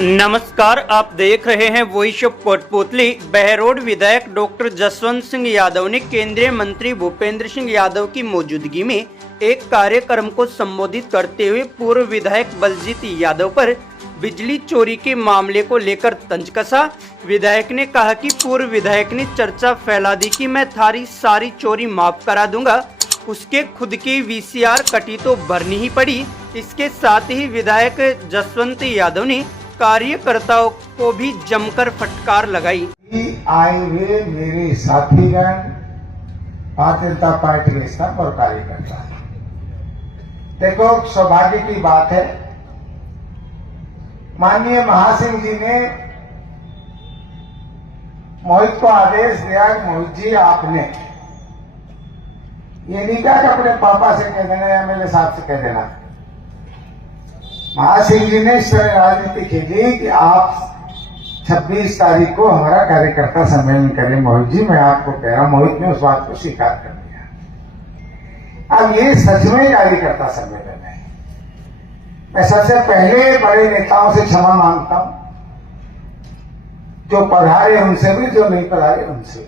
नमस्कार, आप देख रहे हैं वॉइस ऑफ कोटपुतली। बहरोड विधायक डॉक्टर जसवंत सिंह यादव ने केंद्रीय मंत्री भूपेंद्र सिंह यादव की मौजूदगी में एक कार्यक्रम को संबोधित करते हुए पूर्व विधायक बलजीत यादव पर बिजली चोरी के मामले को लेकर तंज कसा। विधायक ने कहा कि पूर्व विधायक ने चर्चा फैला दी कि मैं थारी सारी चोरी माफ करा दूंगा, उसके खुद की वीसीआर कटी तो भरनी ही पड़ी। इसके साथ ही विधायक जसवंत यादव ने कार्यकर्ताओं को भी जमकर फटकार लगाई। आए हुए मेरे साथीगण भारतीय जनता पार्टी के सब और कार्यकर्ता, देखो सौभाग्य की बात है, माननीय महासिंह जी ने मोहित को आदेश दिया कि मोहित जी आपने ये नहीं कहा कि अपने पापा से कह देना या मेरे साथ से कह देना। महासिंह जी ने इस तरह राजनीति खेली कि आप 26 तारीख को हमारा कार्यकर्ता सम्मेलन करें। मोहित जी मैं आपको कह रहा हूं, मोहित ने उस बात को स्वीकार कर लिया। अब ये सच में कार्यकर्ता सम्मेलन है। मैं सबसे पहले बड़े नेताओं से क्षमा मांगता हूं, जो पधारे उनसे भी, जो नहीं पधारे उनसे।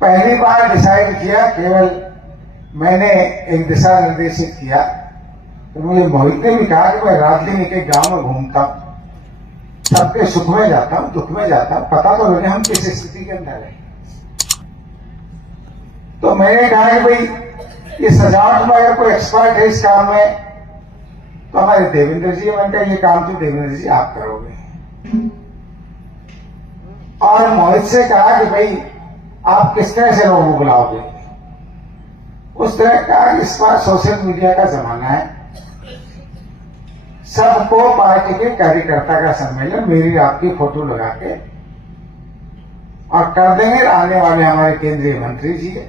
पहली बार डिसाइड किया, केवल मैंने एक दिशा निर्देशित किया, तो मुझे मोहित ने भी कहा कि मैं रात दिन के गांव में घूमता हूं, सबके सुख में जाता हूं, दुख में जाता हूं, पता तो लगे हम किस स्थिति के अंदर है। तो मैंने कहा कि भाई ये सजावट में अगर कोई एक्सपर्ट है इस काम में तो हमारे देवेंद्र जी, मैंने कहा ये काम तो देवेंद्र जी आप करोगे। और मोहित से कहा कि भाई आप किस तरह से लोगों को बुलाओगे। उस तरह कहा कि इस बार सोशल मीडिया का जमाना है, सबको पार्टी के कार्यकर्ता का सम्मेलन मेरी आपकी फोटो लगा के और कर देंगे। आने वाले हमारे केंद्रीय मंत्री जी है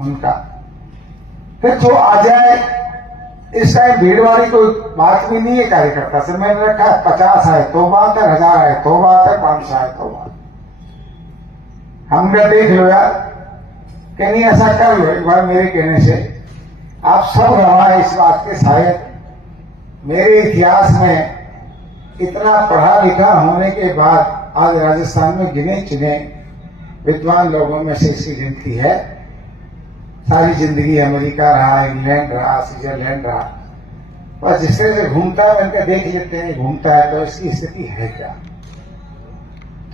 उनका, फिर जो आ जाए। इस टाइम भीड़ वाली कोई बात भी नहीं है कार्यकर्ता से। मैंने रखा 50 है तो बात है, 1000 है तो बात है, 500 है तो बात। हमने देख लो यार कि नहीं, ऐसा कर लो एक बार मेरे कहने से। आप सब गवाह इस बात के, शायद मेरे इतिहास में इतना पढ़ा लिखा होने के बाद आज राजस्थान में गिने चुने विद्वान लोगों में से इसकी गिनती है। सारी जिंदगी अमेरिका रहा, इंग्लैंड रहा, स्विट्जरलैंड रहा, बस जिस तरह से घूमता है उनका देख लेते हैं घूमता है तो इसकी स्थिति है क्या।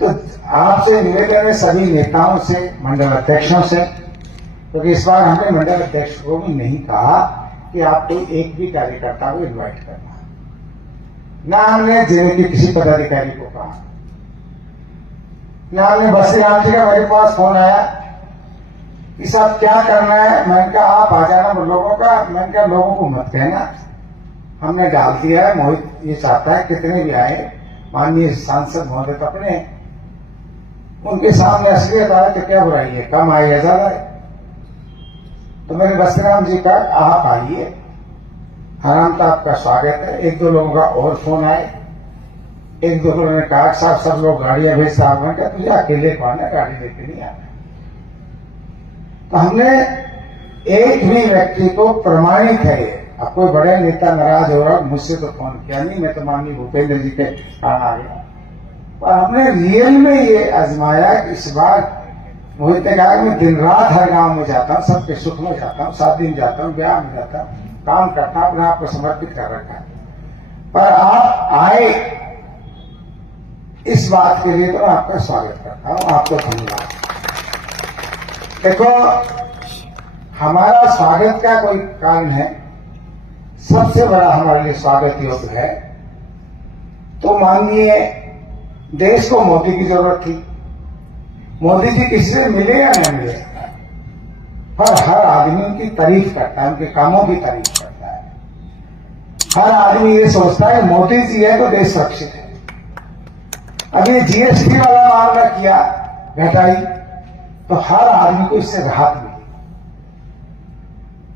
तो आपसे निवेदन है सभी नेताओं से, मंडल अध्यक्षों से, क्योंकि तो इस बार हमने मंडल अध्यक्ष को भी नहीं कहा कि आप कोई एक भी कार्यकर्ता को इन्वाइट करना, ना हमने जिले के किसी पदाधिकारी को कहा, ना हमने बसी राम जी का मेरे पास फोन आया कि साहब क्या करना है। मैंने कहा आप आ जाना लोगों का, मैंने कहा लोगों को मत कहना, हमने डाल दिया है। मोहित ये चाहता है कितने भी आए, माननीय सांसद महोदय तो अपने उनके सामने असलियत आए तो क्या बुराई है, कम आए या ज्यादा है। तो मैंने बसराम जी का आप आइए, आराम आपका स्वागत है। एक दो लोगों का और फोन आए, एक दो लोगों ने कहा साहब सब लोग गाड़ियां भेज, साहब ने कहा तुझे अकेले कौन है, गाड़ी लेके नहीं आना। तो हमने एक भी व्यक्ति को प्रमाणित है। अब कोई बड़े नेता नाराज हो रहा, मुझसे तो फोन किया नहीं, मैं तो माननीय भूपेंद्र जी के कारण आ गया। और हमने रियल में ये आजमाया कि इस बार मोहित ने कहा कि मैं दिन रात हर गांव में जाता हूं, सबके सुख में जाता हूं, 7 दिन जाता हूं, ब्याह में जाता हूं, काम करता हूं, अपने आपको समर्पित कर रखा है। पर आप आए इस बात के लिए तो मैं आपका स्वागत करता हूं, आपको धन्यवाद। देखो हमारा स्वागत का कोई कारण है, सबसे बड़ा हमारे लिए स्वागत योग्य है। तो माननीय देश को मोदी की जरूरत थी, मोदी जी किसी से मिले या नहीं मिले, पर हर आदमी उनकी तारीफ करता है, उनके कामों की तारीफ करता है। हर आदमी ये सोचता है मोदी जी है तो देश सुरक्षित है। अभी जीएसटी वाला मामला किया, घटाई, तो हर आदमी को इससे राहत मिली।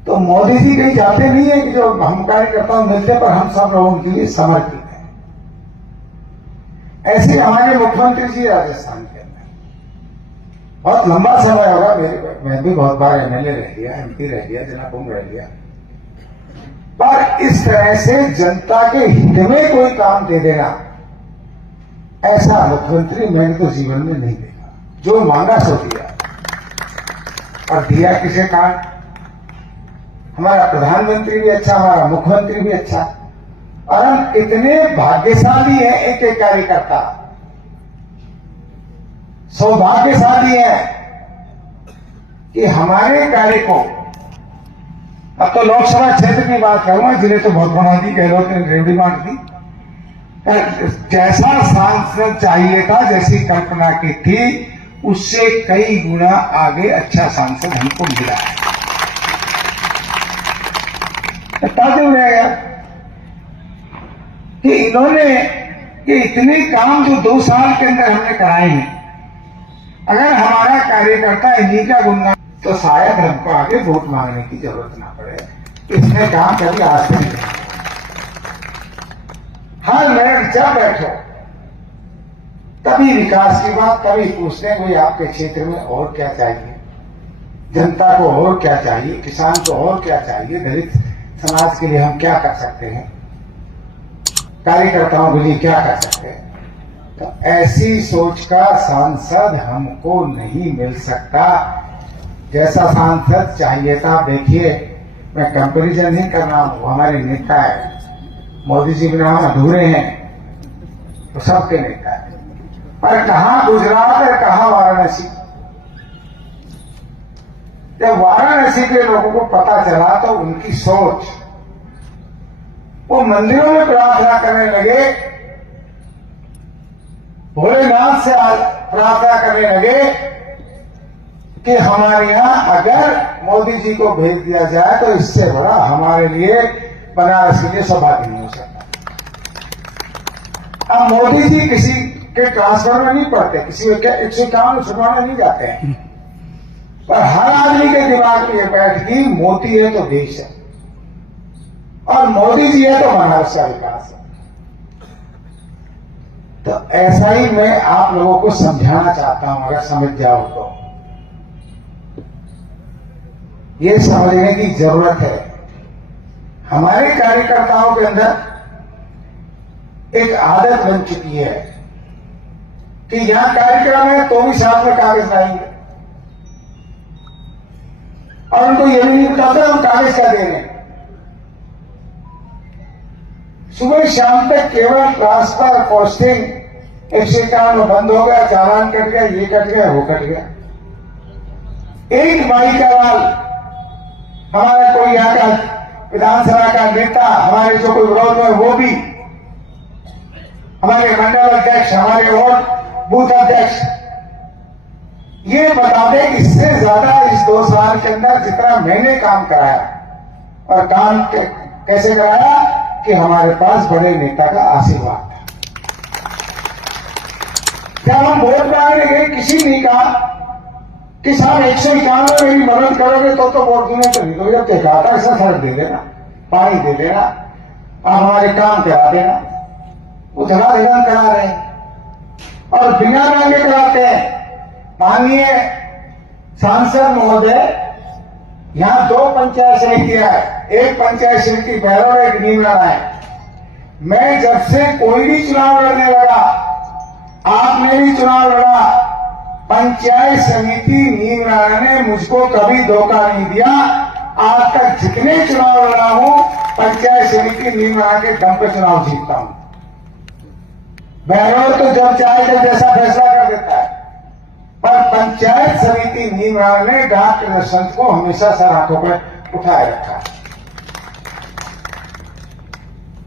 तो मोदी जी कहीं जाते नहीं है कि जो हम कार्यकर्ताओं मिलते, पर हम सब लोगों के लिए समर्पित है। ऐसे हमारे मुख्यमंत्री जी राजस्थान के अंदर बहुत लंबा समय होगा, मैं भी बहुत बार एमएलए रह लिया, एमपी रह लिया, जिला कुंभ रह लिया। पर इस तरह से जनता के हित में कोई काम दे देना, ऐसा मुख्यमंत्री मैंने तो जीवन में नहीं देखा। जो मांगा सो दिया, और दिया किसे कहा? हमारा प्रधानमंत्री भी अच्छा, हमारा मुख्यमंत्री भी अच्छा, और हम इतने भाग्यशाली हैं, एक एक कार्यकर्ता सौभाग्यशाली है कि हमारे कार्य को, अब तो लोकसभा क्षेत्र की बात करूंगा, जिन्हें तो बहुत बना दी गहलोत ने रेवड़ी बांट दी, जैसा सांसद चाहिए था, जैसी कल्पना की थी, उससे कई गुना आगे अच्छा सांसद हमको मिला है। ताजुब रहेगा कि इन्होंने ये इतने काम जो 2 साल के अंदर हमने कराए हैं, अगर हमारा कार्यकर्ता इन्हीं का गुणगान, तो शायद हमको आगे वोट मांगने की जरूरत ना पड़े। इसने काम कभी आज से नहीं किया। हर मिनट जब बैठो तभी विकास की बात, तभी पूछते हैं कोई आपके क्षेत्र में और क्या चाहिए, जनता को और क्या चाहिए, किसान को और क्या चाहिए, दलित समाज के लिए हम क्या कर सकते हैं, कार्यकर्ताओं के लिए क्या कर सकते हैं। तो ऐसी सोच का सांसद हमको नहीं मिल सकता। जैसा सांसद चाहिए था, देखिए मैं कंपैरिजन नहीं कर रहा हूं, हमारे नेता है, मोदी जी बिना हम अधूरे हैं, तो सबके नेता है, पर कहां गुजरात और कहां वाराणसी। जब वाराणसी के लोगों को पता चला तो उनकी सोच, वो मंदिरों में प्रार्थना करने लगे, भोलेनाथ से प्रार्थना करने लगे कि हमारे यहां अगर मोदी जी को भेज दिया जाए तो इससे बड़ा हमारे लिए बनारस के लिए सौभाग्य नहीं हो सकता। अब मोदी जी किसी के ट्रांसफर में नहीं पड़ते, किसी में 151 छुड़वाने नहीं जाते हैं, पर हर आदमी के दिमाग में बैठ गई, मोदी है तो देश है, और मोदी जी है तो बनारस का विकास है। तो ऐसा ही मैं आप लोगों को समझाना चाहता हूं, अगर समझ जाओ तो ये समझने की जरूरत है। हमारे कार्यकर्ताओं के अंदर एक आदत बन चुकी है कि यहां कार्यक्रम है तो भी साथ में कागज लाएंगे, और उनको ये भी नहीं बताता हम कागज क्या दे रहे हैं। सुबह शाम तक केवल ट्रांसफर, पोस्टिंग, 151 में बंद हो गया, चालान कट गया, ये कट गया, वो कट गया। एक बाई का वाल, हमारा कोई यहाँ का विधानसभा का नेता, हमारे जो कोई विरोध में, वो भी हमारे मंडल अध्यक्ष, हमारे और बूथ अध्यक्ष, ये बता दें कि इससे ज्यादा इस 2 साल के अंदर जितना मैंने काम कराया, और काम कैसे कराया कि हमारे पास बड़े नेता का आशीर्वाद था। जब हम वोट मांगने गए, किसी ने कहा कि साहब 151 में मेरी मदद करोगे तो वोट दूंगे, तो नहीं तो जब देखा था ऐसा सड़क दे देना, पानी दे देना, आप हमारे काम करा देना। वो धड़ाधड़ करा रहे हैं और बिना मांगे कराते हैं। माननीय सांसद महोदय, यहां 2 पंचायत समितियां है, एक पंचायत समिति बहरोड, एक नीमराना है। मैं जब से कोई भी चुनाव लड़ने लगा, आपने भी चुनाव लड़ा, पंचायत समिति नीमराना ने मुझको कभी धोखा नहीं दिया। आज तक जितने चुनाव लड़ा हूं, पंचायत समिति नीमराना के दम पे चुनाव जीतता हूं। बहरोड तो जब चाहे जब जैसा फैसला कर देता है, पर पंचायत समिति नीमराना ने डॉक्टर दर्शंत को हमेशा सर हाथों पर उठाए रखा।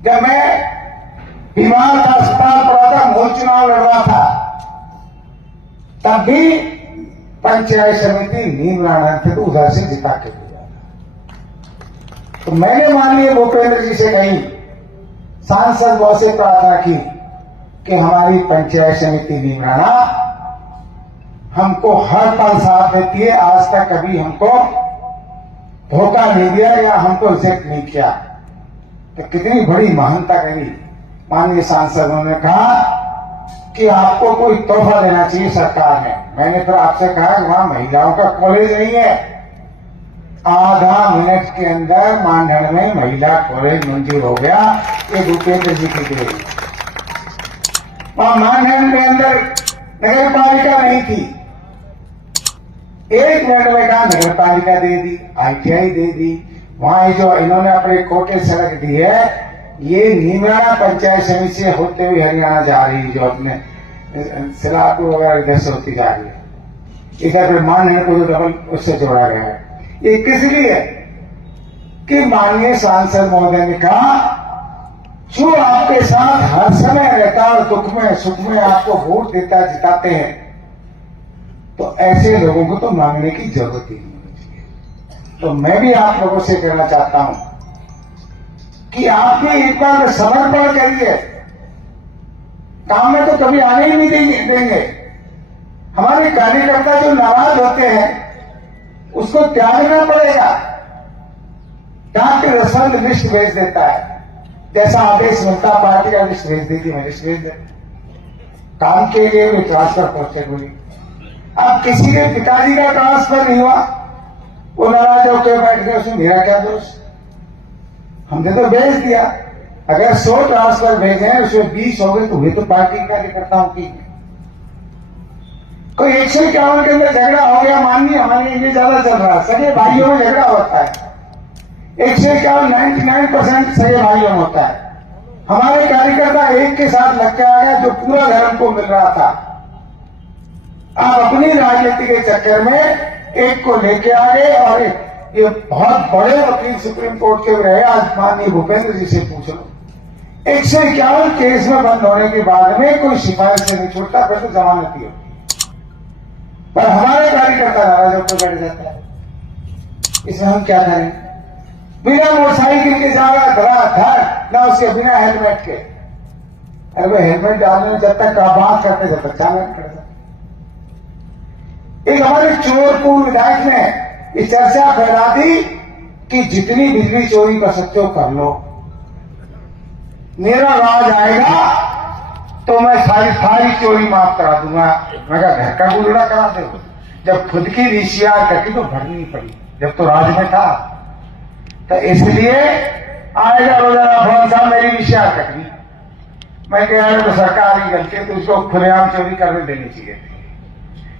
जब मैं बीमार था, अस्पताल पड़ा था, मूल चुनाव लड़ रहा था, तब भी पंचायत समिति नीमराना थे तो उधर से जिता के दिया। तो मैंने माननीय भूपेंद्र जी से कही, सांसद बहुत से प्रार्थना की कि हमारी पंचायत समिति नीमराना हमको हर पल साथ देती है, आज तक कभी हमको धोखा नहीं दिया या हमको रिजेक्ट नहीं किया। तो कितनी बड़ी महानता करी। माननीय सांसदों ने कहा कि आपको कोई तोहफा देना चाहिए सरकार ने। मैंने फिर आपसे कहा कि वहां महिलाओं का कॉलेज नहीं है, आधा मिनट के अंदर मानगढ़ में महिला कॉलेज मंजूर हो गया। ये भूपेंद्र जी की देन। वहां मानगढ़ के अंदर नगर पालिका नहीं थी, 1 मिनट में कहा नगर पालिका दे दी, ITI दे दी। वहां जो इन्होंने अपने कोटे सड़क दी है, ये नीमराना पंचायत समिति से होते हुए हरियाणा जा रही है, जो अपने सिलापुर वगैरह इधर से होती जा रही है। इधर पे मानगढ़ को जो डबल उससे जोड़ा गया है। ये किस लिए? कि माननीय सांसद महोदय ने कहा, जो आपके साथ हर समय रहता है और दुख में सुख में आपको वोट देता जिताते हैं, तो ऐसे लोगों को तो मांगने की जरूरत ही नहीं होनी चाहिए। तो मैं भी आप लोगों से कहना चाहता हूं कि आप भी एक बार समर्पण करिए। काम में तो कभी आने ही नहीं देंगे। हमारे कार्यकर्ता जो नाराज होते हैं, उसको त्यागना पड़ेगा। डॉक्टर रसवंत लिस्ट भेज देता है, जैसा आदेश मिलता पार्टी का लिस्ट भेज देती, मैं लिस्ट भेज देता। काम के लिए भी ट्रांसफर पहुंचे हुए। अब किसी के पिताजी का ट्रांसफर नहीं हुआ, वो नाराज होकर बैठ गए, उसमें मेरा क्या दोष? हमने तो भेज दिया। अगर 100 ट्रांसफर भेजे हैं, उसमें 20 हो गए तो हुए तो पार्टी कार्यकर्ताओं की। कोई 151 के अंदर झगड़ा हो गया, माननीय हमारे लिए ज्यादा चल रहा है, सगे भाइयों में झगड़ा होता है। 151 99% सगे भाइयों में होता है। हमारे कार्यकर्ता एक के साथ लग के आ गया, जो पूरा धर्म को मिल रहा था। आप अपनी राजनीति के चक्कर में एक को लेके आ गए, और ये बहुत बड़े वकील सुप्रीम कोर्ट के रहे। आज माननीय भूपेंद्र जी से पूछ लो, 151 केस में बंद होने के बाद में कोई सिफारिश से नहीं छूटता, फिर तो जमानती होती। पर हमारे कार्यकर्ता नाराज होकर बैठ जाता है। इसमें हम क्या करें? बिना मोटरसाइकिल के जा रहा धड़ाधड़, ना उसके बिना हेलमेट के। अरे वो हेलमेट डालने में जब तक बात करते जब तक चालन करते। एक हमारे चोरपुर विधायक ने ये चर्चा फैला दी कि जितनी बिजली चोरी कर सकते हो कर लो, मेरा राज आएगा तो मैं सारी चोरी माफ करा दूंगा। मैं कहा घर का गुजरा करा दे। जब खुद की VCR कटी तो भरनी पड़ी, जब तो राज में था। तो इसलिए आएगा रोजाना फोन, साहब मेरी VCR कट गई। मैं कह रहा तो सरकार की गलती है, तो उसको खुलेआम चोरी करने देनी चाहिए।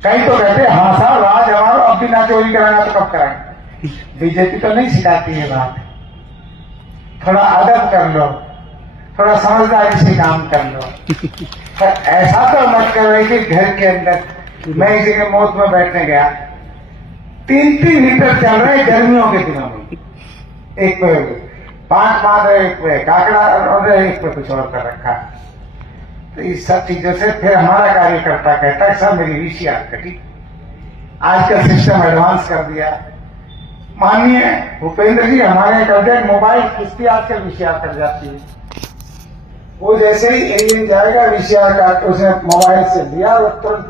कहीं तो कहते हाँ साहब राज हमारा, अब भी ना चोरी कराना तो कब कराएंगे? बीजेपी तो नहीं सिखाती है बात। थोड़ा अदब कर लो, थोड़ा समझदारी से काम कर लो। पर ऐसा तो मत करो कि घर के अंदर, मैं इसी के मौत में बैठने गया, 3-3 लीटर चल रहे गर्मियों के दिनों में। एक पे 5 एक पे काकड़ा और एक पे कुछ और कर रखा। तो इस सब चीजों से फिर हमारा कार्यकर्ता कहता है सर मेरी VCR कटी। आजकल सिस्टम एडवांस कर दिया। माननीय भूपेंद्र जी, हमारे कहते मोबाइल किसकी आजकल VCR कट जाती है। वो जैसे ही एलियन जाएगा VCR काट, उसने मोबाइल से लिया और तुरंत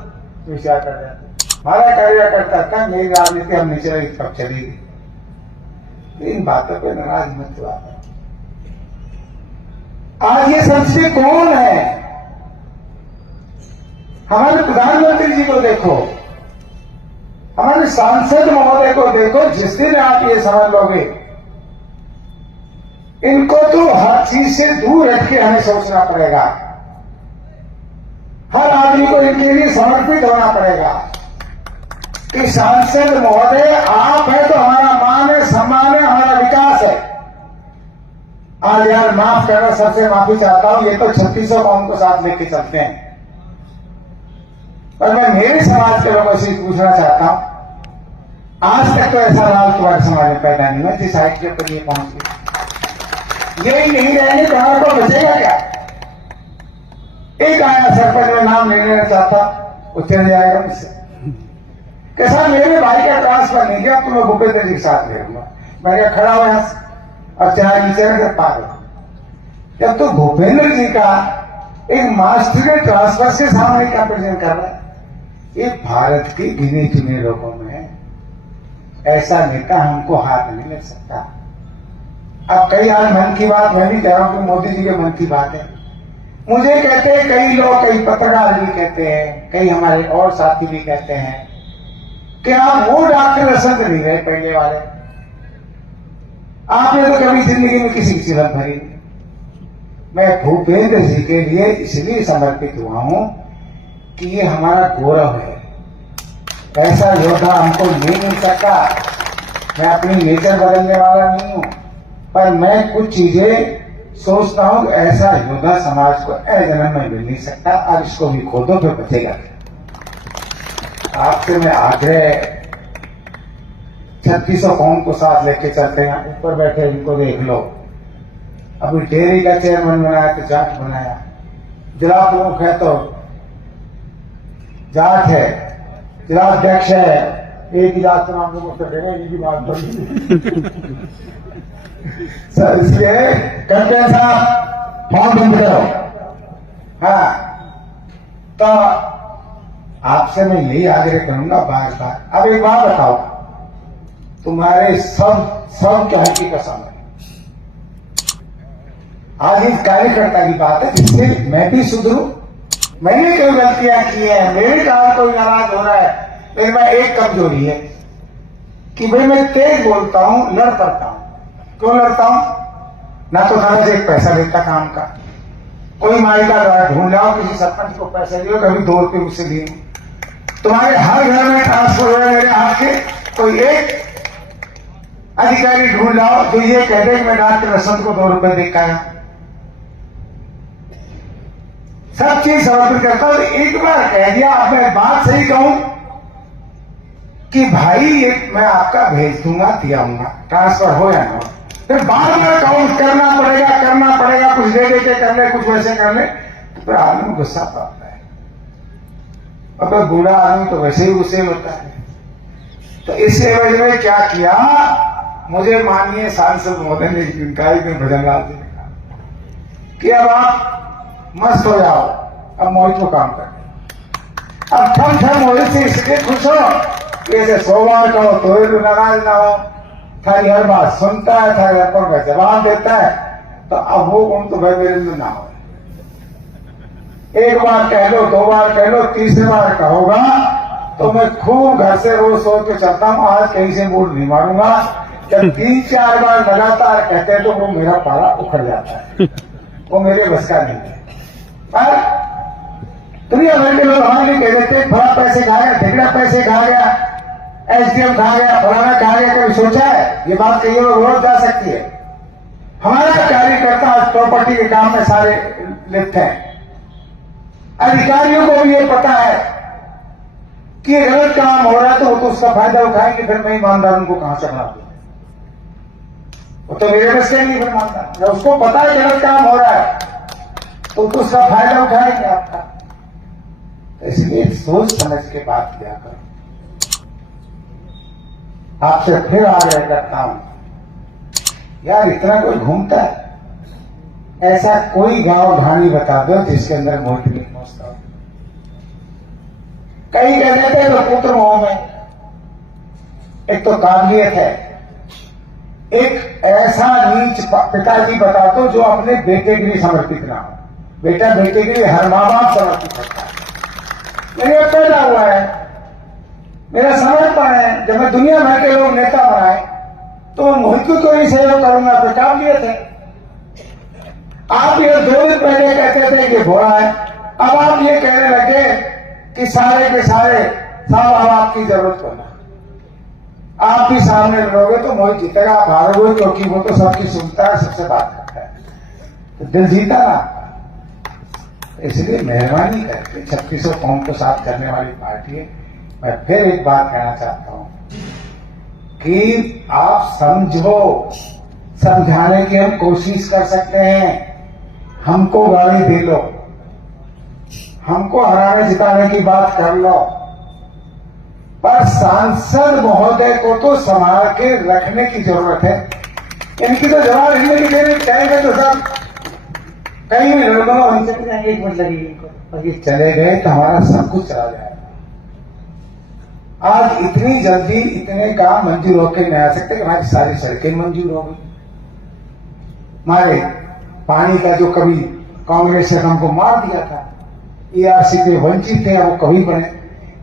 VCR कर जाता है। हमारा कार्यकर्ता था मेरी राजनीति हम नीचे रही कब चलेगी। इन बातों पर नाराज मत हुआ। आज ये संशय कौन है? हमारे प्रधानमंत्री जी को देखो, हमारे सांसद महोदय को देखो। जिस दिन आप ये समझ लोगे, इनको तो हर चीज से दूर हट के हमें सोचना पड़ेगा। हर आदमी को इनके लिए समर्पित होना पड़ेगा कि सांसद महोदय आप है तो हमारा मान है, सम्मान है, हमारा विकास है। आज यार माफ करना, सबसे माफी चाहता हूं, ये तो 3600 कौम को साथ लेके चलते हैं। पर मैं मेरे समाज के लोगों से पूछना चाहता हूं, आज तक तो ऐसा लाल तुम्हारे समाज में पैदा नहीं हुआ जिस हाइट के ऊपर ये पहुंच गए। यही नहीं रहेंगे तो हमारे को बचेगा क्या? एक आया सरपंच में नाम नहीं लेना चाहता, वो चले जाएगा मुझसे, कैसा मेरे भाई का ट्रांसफर नहीं किया, तो मैं भूपेंद्र जी के साथ ले लूंगा। मैं क्या खड़ा हुआ यहां से और चाहे नीचे से पागल। जब तो भूपेंद्र जी का एक मास्टर के ट्रांसफर से सामने क्या प्रेजेंट कर रहा है? ये भारत के गिने चुने लोगों में है, ऐसा नेता हमको हाथ नहीं लग सकता। अब कई आज मन की बात मैं भी कह रहा हूं कि मोदी जी के मन की बात है। मुझे कहते हैं कई लोग, कई पत्रकार भी कहते हैं, कई हमारे और साथी भी कहते हैं कि आप वो डॉक्टर असंत नहीं रहे पहले वाले। आपने तो कभी जिंदगी में किसी की सिरत भरी नहीं। मैं भूपेंद्र जी के लिए इसलिए समर्पित हुआ हूं कि ये हमारा गौरव है। ऐसा योद्धा हमको नहीं मिल सकता। मैं अपनी नेचर बदलने वाला नहीं हूं, पर मैं कुछ चीजें सोचता हूं कि ऐसा योद्धा समाज को जन्म में मिल नहीं सकता। अब इसको भी खो दो, फिर बचेगा। आपसे मैं आग्रह 3600 कौम को साथ लेके चलते हैं। ऊपर बैठे इनको देख लो। अभी डेयरी का चेयरमैन बनाया तो जाट बनाया, जिला प्रमुख है तो जाट है, जिला अध्यक्ष है एक ही जात नाम लोगों से देगा। इनकी बात बड़ी सर, इसलिए करते साहब फॉर्म बंद करो। हाँ, तो आपसे मैं यही आग्रह करूंगा बार बार। अब एक बात बताओ, तुम्हारे सब क्या की कसम है। आज इस कार्यकर्ता की बात है जिससे मैं भी सुधरूं। मैंने कोई गलतियां की है, मेरे कारण कोई नाराज हो रहा है, लेकिन मैं एक कमजोरी है कि भाई मैं तेज बोलता हूं, लड़ पड़ता हूं। क्यों लड़ता हूं? ना तो था मुझे एक पैसा देता काम का, कोई मालिका द्वारा ढूंढ लाओ, किसी सरपंच को पैसे दियो, कभी 2 रुपये मुझसे दिए। तुम्हारे हर घर में ट्रांसफर हो रहा है मेरे हाथ के, कोई एक अधिकारी ढूंढ लाओ जो ये कह दे कि मैं डॉक्टर रसंत को 2 रुपये दे के आया। सब चीज समर्पित करता हूं। एक बार कह दिया, अब मैं बात सही कहूं कि भाई एक मैं आपका भेज दूंगा, दियाऊंगा, ट्रांसफर हो या ना हो, फिर बार बार काउंट करना पड़ेगा, कुछ दे दे के कर ले, कुछ वैसे कर ले, तो फिर आदमी गुस्सा पाता है। अगर बूढ़ा आदमी तो वैसे ही गुस्से होता है। तो इस एवज में क्या किया, मुझे माननीय सांसद महोदय ने इनकारी में भजन लाल जी ने कहा कि अब आप मस्त हो जाओ, अब मोहित को काम कर। अब थम मोहित से इसलिए खुश हो कि ऐसे 100 बार कहो तो नाराज ना हो, थारी हर बात सुनता है, थारी हर पर जवाब देता है। तो अब वो गुण तो भाई मेरे अंदर ना हो। एक बार कह लो, 2 बार कह लो, 3री बार कहोगा तो मैं खूब घर से रोज सोच के चलता हूं, आज कहीं से मूड नहीं मारूंगा। जब 3-4 बार लगातार कहते हैं तो वो मेरा पारा उखड़ जाता है, वो मेरे बस का नहीं है। पर दुनिया भर के लोग हमारे कह देते हैं फला पैसे खा गया, ठेकड़ा पैसे खा गया, एसडीएम खा गया, फलाना खा गया। कभी सोचा है ये बात कहीं और रोज जा सकती है? हमारा कार्यकर्ता आज प्रॉपर्टी के काम में सारे लिप्त हैं। अधिकारियों को भी ये पता है कि ये गलत काम हो रहा है, तो वो तो उसका फायदा उठाएंगे। फिर मैं ईमानदार उनको कहां से बना दूं? वो तो मेरे बस से नहीं फिर मानता। जब उसको पता है गलत काम हो रहा है तो उसका फायदा उठाएंगे आपका। तो इसलिए सोच समझ के बात किया करो। आपसे फिर आग्रह करता हूं, यार इतना कोई घूमता है, ऐसा कोई गांव ढाणी बता दो जिसके अंदर मोहित नहीं पहुंचता। कई कह देते हैं तो पुत्र मोह में, एक तो काबिलियत है, एक ऐसा नीच पिताजी बता दो जो अपने बेटे के लिए समर्पित ना हो। बेटा बेटे के लिए हर माँ बाप समर्पित होता है। मेरे पैदा हुआ है, मेरा समर्पण है। जब मैं दुनिया भर के लोग नेता बनाए तो मोहित को तो ही सहयोग करूंगा, फिर काबिलियत है। आप ये 2 दिन पहले कहते थे कि घोड़ा है, अब आप ये कहने लगे कि सारे के सारे साहब अब आपकी जरूरत पड़ना, आप भी सामने लड़ोगे तो मोहित जीतेगा। आप हारोगे क्योंकि वो तो सबकी सुनता है, सबसे बात करता है, तो दिल जीता ना। इसलिए मेहरबानी करके 3600 कौम को साथ करने वाली पार्टी है। मैं फिर एक बात कहना चाहता हूं कि आप समझो, समझाने की हम कोशिश कर सकते हैं। हमको गाली दे लो, हमको हराने जिताने की बात कर लो, पर सांसद महोदय को तो संभाल के रखने की जरूरत है। इनकी तो जवाब हिंदी देने चाहेंगे तो सब कहीं भी लड़ लो, हमसे एक मिनट लगेगी इनको, और ये चले गए तो हमारा सब कुछ चला जाएगा। आज इतनी जल्दी इतने काम मंजूर होकर नहीं आ सकते कि हमारी सारी सड़कें मंजूर हो गई। हमारे पानी का जो कभी कांग्रेस ने हमको मार दिया था, ERC पे वंचित थे, वो कभी बने।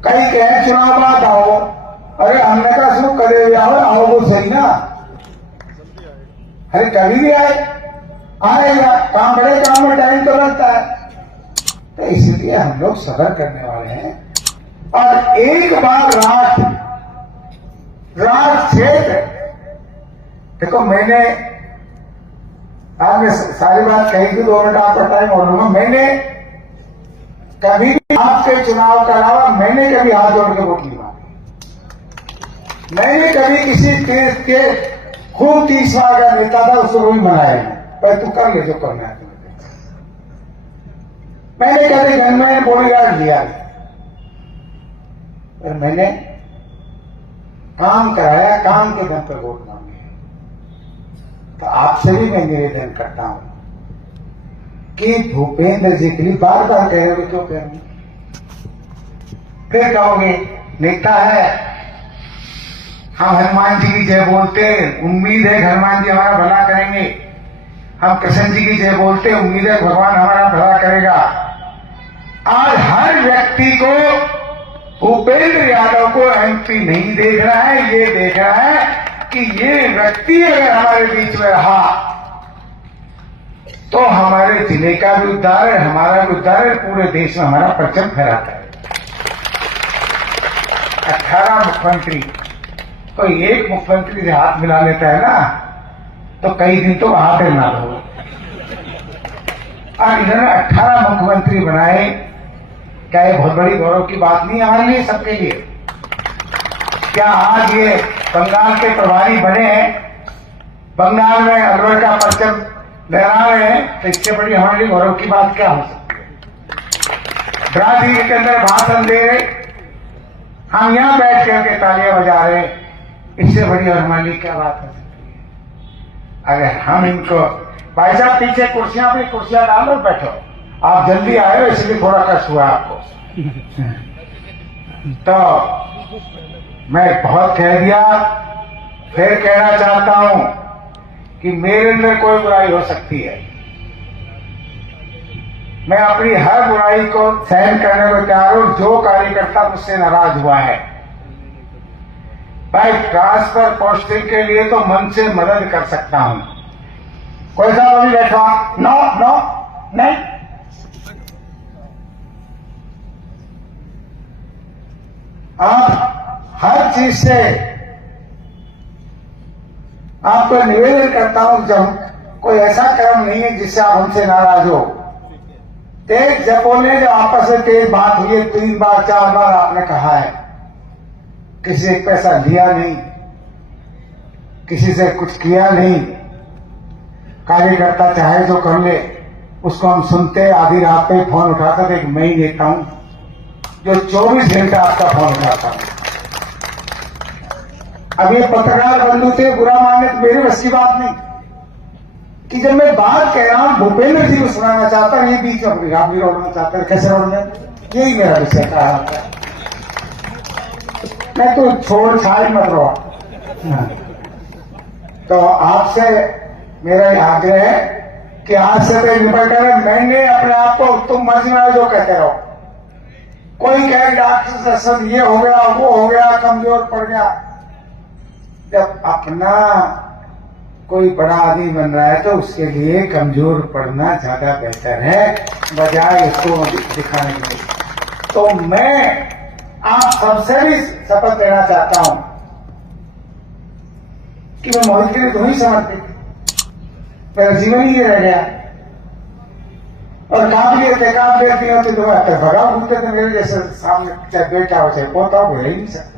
कई कहे चुनाव बाद आओ, अरे हमने कहा शुरू करे आओ वो सही ना, अरे कभी भी आएगा, काम बड़े काम में टाइम तो लगता है। तो इसलिए हम लोग सबर करने वाले हैं। और एक बार रात क्षेत्र, देखो मैंने आपने सारी बात कही थी, 2 मिनट आपका टाइम और लूंगा। मैंने कभी भी आपके चुनाव के अलावा मैंने कभी हाथ जोड़ के वोट नहीं मांगी। मैंने कभी किसी देश के खूब 30 बार का नेता था उसको कोई मनाया नहीं, पर तू कर ले जो करना है। मैंने कभी गनमैन बॉडीगार्ड लिया नहीं, पर मैंने काम कराया, काम के दम पर वोट मांगे। तो आपसे भी मैं निवेदन करता हूं कि भूपेंद्र जी के लिए बार बार कह रहे हो, क्यों कह रहे? फिर कहोगे नेता है, हम हनुमान जी की जय बोलते, उम्मीद है हनुमान जी हमारा भला करेंगे। हम कृष्ण जी की जय बोलते, उम्मीद है भगवान हमारा भला करेगा। आज हर व्यक्ति को भूपेंद्र यादव को एमपी नहीं देख रहा है, ये देख रहा है कि ये व्यक्ति अगर हमारे बीच में रहा तो हमारे जिले का भी उद्धार है, हमारा भी उद्धार है, पूरे देश में हमारा परचम फहराता है। 18 मुख्यमंत्री, कोई एक मुख्यमंत्री से हाथ मिला लेता है ना तो कई दिन तो हाथ हिलना दो। और इन्होंने 18 मुख्यमंत्री बनाए, क्या ये बहुत बड़ी गौरव की बात नहीं हमारे लिए, सबके लिए? क्या आज ये बंगाल के प्रभारी बने हैं, बंगाल में अलवर का परचम लहरा रहे हैं, तो इससे बड़ी हमारे लिए गौरव की बात क्या हो सकती है? ब्राजील के अंदर भाषण दे रहे, हम यहां बैठ करके तालियां बजा रहे, इससे बड़ी और हमारे लिए क्या बात हो सकती है? अगर हम इनको, भाई साहब पीछे कुर्सियां, अपनी कुर्सियां डाल लो, बैठो, आप जल्दी आए हो इसलिए थोड़ा कष्ट हुआ आपको। तो मैं बहुत कह दिया, फिर कहना चाहता हूं कि मेरे अंदर कोई बुराई हो सकती है, मैं अपनी हर बुराई को सहन करने को तैयार हूं। जो कार्यकर्ता मुझसे नाराज हुआ है, भाई ट्रांसफर पोस्टिंग के लिए तो मन से मदद कर सकता हूं। कोई साहब अभी बैठा, नो नो नहीं, आप हर चीज से आपको निवेदन करता हूं, जब कोई ऐसा कर्म नहीं है जिससे आप हमसे नाराज हो। तेज जपोने जो आपस में तेज बात हुई है, 3 बार 4 बार आपने कहा है, किसी से पैसा लिया नहीं, किसी से कुछ किया नहीं। कार्यकर्ता चाहे जो कर ले, उसको हम सुनते, आधी रात पे फोन उठाता था, एक मैं ही लेता हूं जो 24 घंटे आपका फोन उठाता हूं। अब ये पत्रकार बंधु थे, बुरा माने तो मेरी बस की बात नहीं, कि जब मैं बात कह रहा हूं भूपेंद्र जी को सुनाना चाहता हूं, ये बीच में आप भी रोड़ना चाहते हैं, कैसे रोड़ना? यही मेरा विषय कहा था। मैं तो छोड़ छाड़ मत रहो। तो आपसे मेरा यह आग्रह है कि आज से तो निपट कर, मैंने अपने आप को, तुम मर्जी में जो कहते रहो, कोई कहे डॉक्टर दर्शन ये हो गया, वो हो गया, कमजोर पड़ गया। जब अपना कोई बड़ा आदमी बन रहा है तो उसके लिए कमजोर पड़ना ज्यादा बेहतर है, बजाय इसको दिखाने के लिए। तो मैं आप सबसे भी शपथ लेना चाहता हूं कि मैं मोहित के लिए तो ही समर्पित, मेरा जीवन ही ये रह गया। और काबिलियत काबिलियत होती तो मैं भगा घूमते थे, मेरे जैसे सामने चाहे बेटा हो चाहे पोता हो, बोल ही नहीं सकता।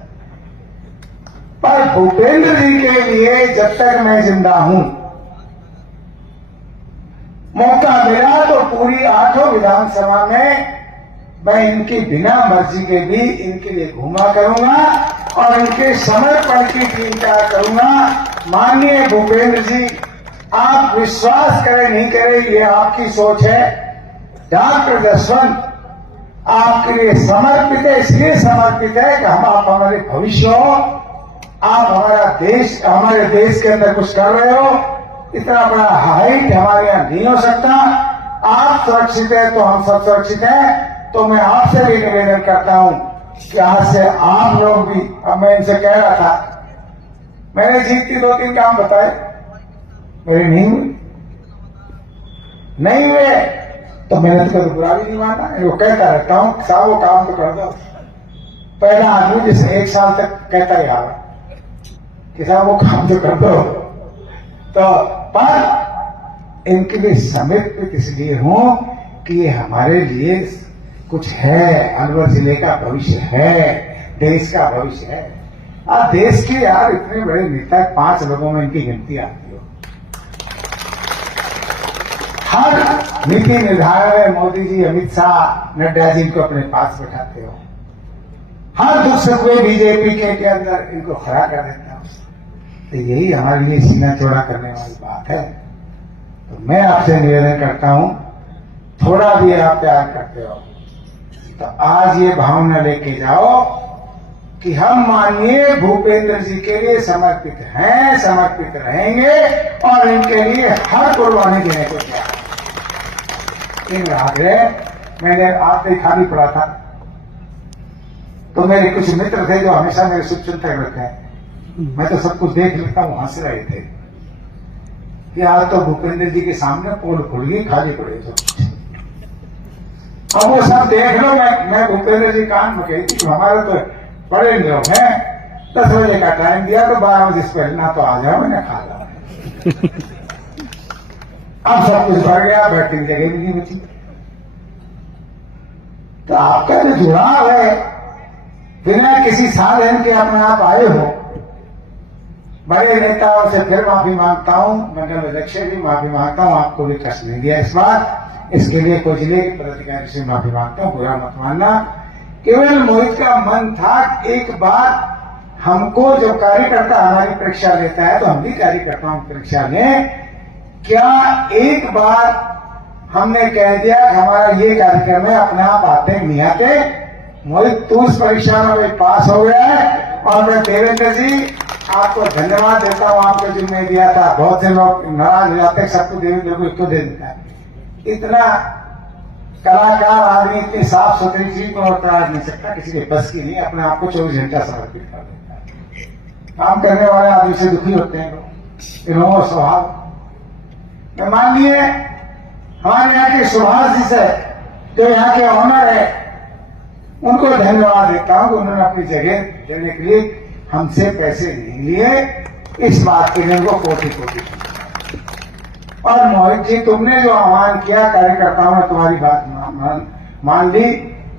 पर भूपेंद्र जी के लिए जब तक मैं जिंदा हूं, मौका मिला तो पूरी 8 विधानसभा में मैं इनकी बिना मर्जी के भी इनके लिए घूमा करूंगा और इनके समर्पण की चिंता करूंगा। माननीय भूपेंद्र जी, आप विश्वास करें नहीं करें ये आपकी सोच है, डॉक्टर जसवंत आपके लिए समर्पित है, इसलिए समर्पित है कि आप हमारे भविष्य हो, आप हमारे देश के अंदर कुछ कर रहे हो। इतना बड़ा हाइट हमारे यहाँ नहीं हो सकता। आप सुरक्षित है तो हम सब सुरक्षित हैं। तो मैं आपसे भी निवेदन करता हूं कि आज से आप लोग भी, अब मैं इनसे कह रहा था, मैंने जीत की 2-3 काम बताए, मेरी नहीं हुई, नहीं हुए तो मेहनत का तो बुरा भी नहीं मानना। वो कहता रहता हूँ साहब वो काम तो कर दो। पहला आदमी जिसे 1 साल तक कहता रहा कि साहब वो काम तो कर दो, तो पर इनके लिए समर्पित इसलिए हूं कि ये हमारे लिए कुछ है, अलवर जिले का भविष्य है, देश का भविष्य है। देश के यार इतने बड़े नेता 5 लोगों में इनकी गिनती आती हो। हर नीति निर्धारण में मोदी जी, अमित शाह, नड्डा जी को अपने पास बैठाते हो। हर दुख सुख में बीजेपी के अंदर इनको खड़ा कर देता हो। तो यही हमारे लिए सीना चौड़ा करने वाली बात है। तो मैं आपसे निवेदन करता हूं, थोड़ा भी आप प्यार करते हो तो आज ये भावना लेके जाओ कि हम माननीय भूपेंद्र जी के लिए समर्पित हैं, समर्पित रहेंगे और इनके लिए हर कुर्बानी देने को तैयार। इन आग्रह मैंने आप खाली पड़ा था तो मेरे कुछ मित्र थे जो हमेशा मेरे शुभचिंतक रहते हैं। मैं तो सब कुछ देख लेता हूं, हंस रहे थे कि आज तो भूपेंद्र जी के सामने पोल खुल गई, खाली पड़े तो अब वो सब देख लो। मैं भूपेंद्र जी कान में कही थी हमारे तो बड़े लोग हैं, 10 बजे का टाइम दिया तो 12 बजे से पहले ना तो आ जाओ ना खा जाओ। अब सब कुछ भर गया, बैठने की जगह भी नहीं बची। तो आपका जो जुड़ाव है बिना किसी साधन के अपने आप आए हो। बड़े नेताओं से फिर माफी मांगता हूं, मंडल अध्यक्ष से भी माफी मांगता हूं, आपको भी कष्ट नहीं दिया इस बार। इसके लिए कोई जिले के पदाधिकारी से माफी मांगता हूं, बुरा मत मानना। केवल मोहित का मन था एक बार हमको जो कार्यकर्ता हमारी परीक्षा लेता है तो हम भी कार्यकर्ताओं की परीक्षा लें। क्या एक बार हमने कह दिया कि हमारा ये कार्यक्रम है, अपने आप आते नहीं आते। मोहित तू इस परीक्षा में पास हो गया है और मैं देवेंद्र जी आपको धन्यवाद देता हूं। आपको जिम्मे दिया था, बहुत से लोग नाराज हो जाते हैं सबको देवेंद्र को क्यों दे देता है। इतना कलाकार आदमी इतनी साफ सुथरी चीज को उतार नहीं सकता, किसी के बस की नहीं। अपने आप को 24 घंटा समर्पित कर देता है। काम करने वाले आदमी से दुखी होते हैं लोग, इन्होंने स्वभाव। मैं मान लिए हमारे यहाँ के सुभाष जी से जो यहाँ के ऑनर है उनको धन्यवाद देता हूं कि उन्होंने अपनी जगह देने के लिए हमसे पैसे नहीं लिए। इस बात के लिए उनको कोटि कोटि। और मोहित जी तुमने जो आह्वान किया कार्यकर्ताओं ने तुम्हारी बात मान ली,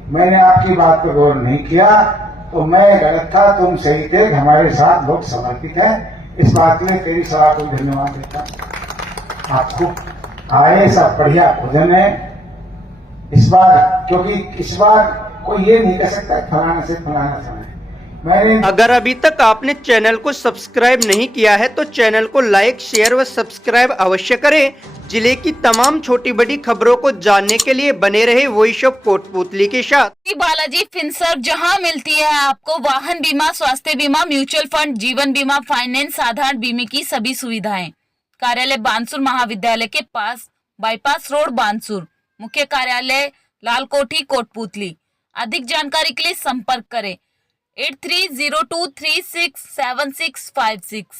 मैंने आपकी बात पर गौर नहीं किया तो मैं गलत था, तुम सही थे। हमारे साथ लोग समर्पित हैं, इस बात के लिए तेरी सभा को धन्यवाद देता हूं। आपको आए सब बढ़िया भोजन है इस बार, क्योंकि इस बार कोई ये नहीं कह सकता फलाना से फलाना समय। अगर अभी तक आपने चैनल को सब्सक्राइब नहीं किया है तो चैनल को लाइक, शेयर व सब्सक्राइब अवश्य करें। जिले की तमाम छोटी बड़ी खबरों को जानने के लिए बने रहे वॉइस ऑफ कोटपुतली के साथ। बालाजी फिनसर्व, जहां मिलती है आपको वाहन बीमा, स्वास्थ्य बीमा, म्यूचुअल फंड, जीवन बीमा, फाइनेंस, साधारण बीमे की सभी सुविधाएं। कार्यालय बानसूर महाविद्यालय के पास, बाईपास रोड बानसूर। मुख्य कार्यालय लालकोठी कोटपुतली। अधिक जानकारी के लिए संपर्क करें 8302367656।